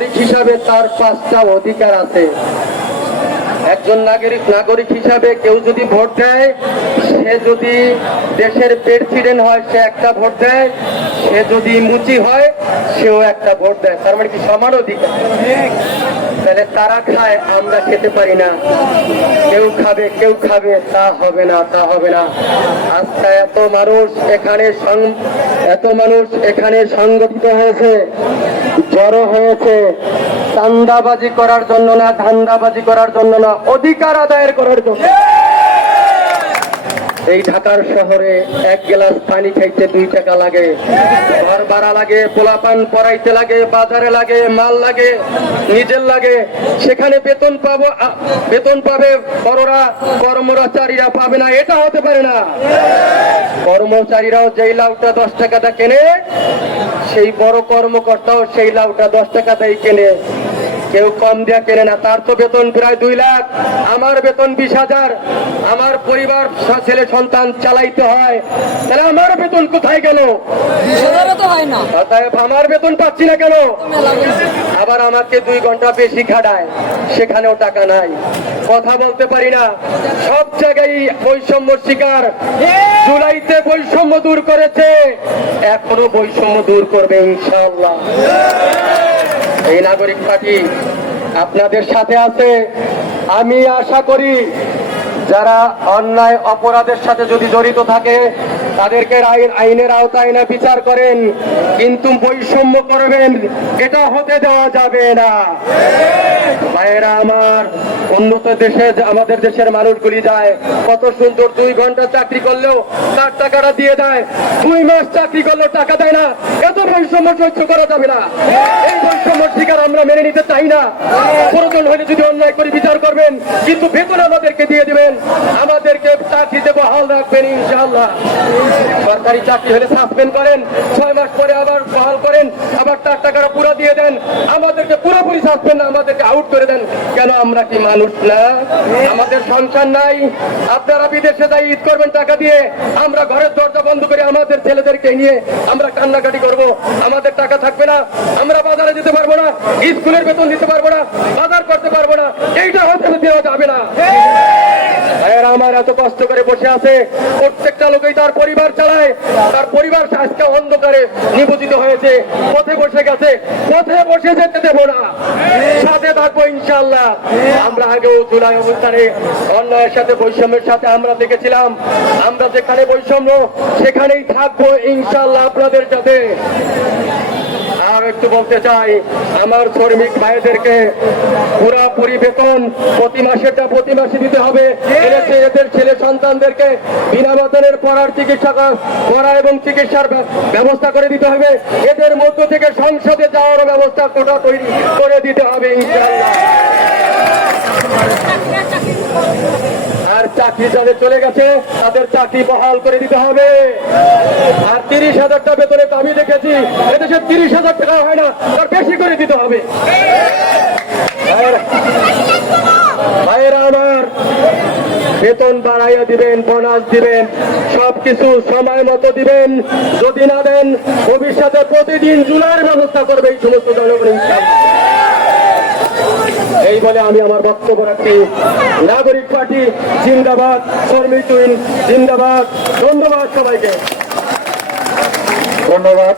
নাগরিক হিসাবে তার পাঁচটা অধিকার আছে। একজন নাগরিক নাগরিক হিসাবে কেউ যদি ভোট দেয়, সে যদি দেশের প্রেসিডেন্ট হয়, সে একটা ভোট দেয়। সে যদি মুচি হয়, সেও একটা ভোট দেয়। তার মানে কি সমান অধিকার? তাহলে তারা খায়, আমরা খেতে পারি না। কেউ খাবে কেউ খাবে, তা হবে না, তা হবে না। আজকে এত মানুষ এখানে এত মানুষ এখানে সংগঠিত হয়েছে। জড়ো হয়েছে। চান্দাবাজি করার জন্য না, ধান্দাবাজি করার জন্য না, অধিকার আদায়ের করার জন্য। এই ঢাকার শহরে এক গ্লাস পানি খাইতে দুই টাকা লাগে। ঘর ভাড়া লাগে, পোলাপান পড়াইতে লাগে, বাজারে লাগে, মাল লাগে, নিজের লাগে। সেখানে বেতন পাবো বেতন পাবে বড়রা, কর্মচারীরা পাবে না, এটা হতে পারে না। কর্মচারীরাও যেই লাউটা দশ টাকাটা কেনে সেই বড় কর্মকর্তাও সেই লাউটা দশ টাকাতেই কেনে। কেউ কম দেয়া কেনে না। তার তো বেতন প্রায় দুই লাখ। আমার বেতন বিশ হাজার। আমার পরিবার ছেলে সন্তান চালাইতে হয়। তাহলে আমার বেতন কোথায় গেল? আমার বেতন পাচ্ছি না কেন? আবার আমাকে দুই ঘণ্টা বেশি খাটায়। সেখানেও টাকা নাই। কথা বলতে পারি না। সব জায়গায় বৈষম্য শিকার। জুলাইতে বৈষম্য দূর করেছে। এখনও বৈষম্য দূর করবে ইনশাআল্লাহ। এই নাগরিক পার্টি আপনাদের সাথে আছে। আমি আশা করি যারা অন্যায় অপরাধের সাথে যদি জড়িত থাকে তাদেরকে আইন আইনের আওতায় না বিচার করেন, কিন্তু বৈষম্য করবেন, এটা হতে দেওয়া যাবে না। ভাইয়েরা আমার, উন্নত দেশে আমাদের দেশের মানুষগুলি যায়, কত সুন্দর দুই ঘণ্টা চাকরি করলেও তার টাকাটা দিয়ে দেয়, দুই মাস চাকরি করলেও টাকা দেয় না, এত বৈষম্য সহ্য করা যাবে না। এই বৈষম্য শিকার আমরা মেনে নিতে চাই না। প্রয়োজন হলে যদি অন্যায় করে বিচার করবেন, কিন্তু বেতন আমাদেরকে দিয়ে দিবেন। আমাদেরকে চাকরিতে বহাল রাখবেন ইনশাআল্লাহ। সরকারি চাকরি হলে সাসপেন্ড করেন, ছয় মাস পরে আবার বহাল করেন, আবার তার টাকাটা পুরো দিয়ে দেন। আমাদেরকে পুরোপুরি সাসপেন্ড আমাদেরকে আউট করে দেন। কেন আমরা কি মানুষ না? আমাদের সংসার নাই। আপনারা বিদেশে যাই, ঈদ করবেন টাকা দিয়ে। আমরা ঘরের দরজা বন্ধ করে আমাদের ছেলেদেরকে নিয়ে আমরা কান্নাকাটি করব। আমাদের টাকা থাকবে না। আমরা বাজারে যেতে পারব না, স্কুলের বেতন দিতে পারব না, বাজার করতে পারব না। এইটা হতে দেওয়া যাবে না। ভাইয়েরা, আমার এত কষ্ট করে বসে আছে। প্রত্যেকটা লোকই তার পরিবার চালায়। তার পরিবার আজকে অন্ধকারে হয়েছে। পথে বসে গেছে। পথে বসে যেতে দেব না। সাথে থাকব ইনশাল্লাহ আমরা আগেও জুলাই অবস্থানে অন্যায়ের সাথে, বৈষম্যের সাথে আমরা দেখেছিলাম। আমরা যেখানে বৈষম্য, সেখানেই থাকব ইনশাল্লাহ আপনাদের সাথে। আর একটু বলতে চাই, আমার শ্রমিক ভাইদেরকে পুরাপুরি বেতন প্রতি মাসেটা প্রতি মাসে দিতে হবে। এদের ছেলে সন্তানদেরকে বিনা বেতনের পড়ার চিকিৎসা করা- এবং চিকিৎসার ব্যবস্থা করে দিতে হবে। এদের মধ্য থেকে সংসদে যাওয়ার ব্যবস্থা কোটা তৈরি করে দিতে হবে, ইনশাআল্লাহ। চাকরি যাদের চলে গেছে, তাদের চাকরি বহাল করে দিতে হবে। আর তিরিশ হাজার টাকা বেতনে আমি দেখেছি, এদেশে তিরিশ হাজার টাকা হয় না, তার বেশি করে দিতে হবে। ভাইয়েরা- আমার, বেতন বাড়াইয়া দিবেন, বোনাস দিবেন, সবকিছু সময় মতো দিবেন। যদি না দেন, ভবিষ্যতে প্রতিদিন জুলাইয়ের ব্যবস্থা করবে এই সমস্ত জনগণ। এই বলে আমি আমার বক্তব্য রাখছি। নাগরিক পার্টি জিন্দাবাদ শ্রমিক উইন জিন্দাবাদ। ধন্যবাদ সবাইকে। ধন্যবাদ.